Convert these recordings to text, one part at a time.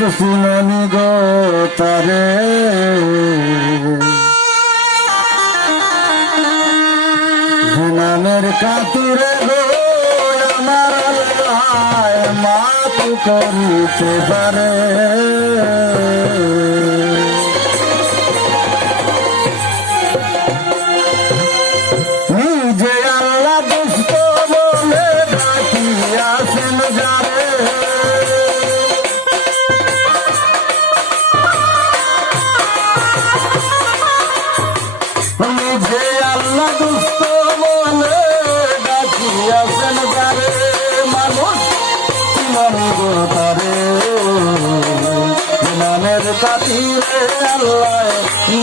চিননি গো তারে নামের কাতিরে গো আমার আল্লাহ মাফ করিতে পারে নিজে আল্লাহ দুষ্ট বলে ডাকিয়াছেন যারে নিজে আল্লাহ দুষ্ট বলে ডাকিয়াছেন যারে মানুষ চিননি গো তারে নামের কাতিরে আল্লাহ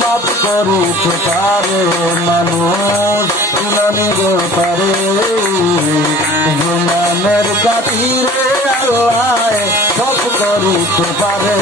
মাফ করিতে পারে মানুষ চিননি গো তারে নামের কাতিরে আল্লাহ সব করিতে পারে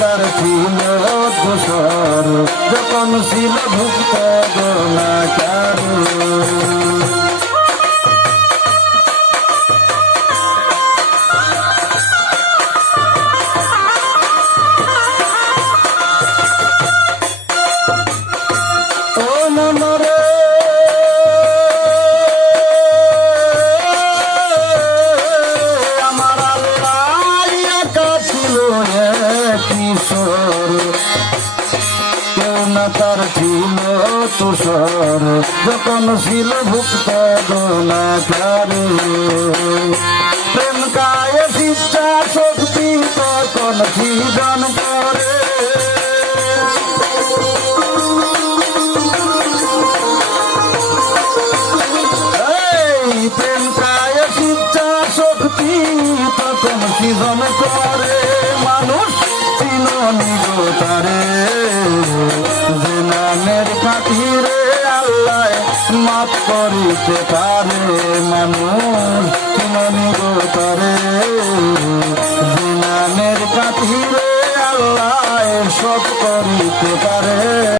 তার ছিল দোষর যখন ছিল ভুক্ত গোনাকার ও মনরে আমার আল্লাহ একা ছিল কিশোর কেউ না তার ছিল তুষর যখন ছিল ভুক্ত গোনাকার প্রেম কায়ে শিক্ষা শক্তি তখন সৃজন করে প্রেম কায়ে শিক্ষা শক্তি তখন সৃজন করে মানুষ চিননি গো তারে নামের খাতিরে আল্লাহ মাফ করিতে পারে মানুষ চিননি গো তারে নামের খাতিরে আল্লাহ সব করিতে পারে।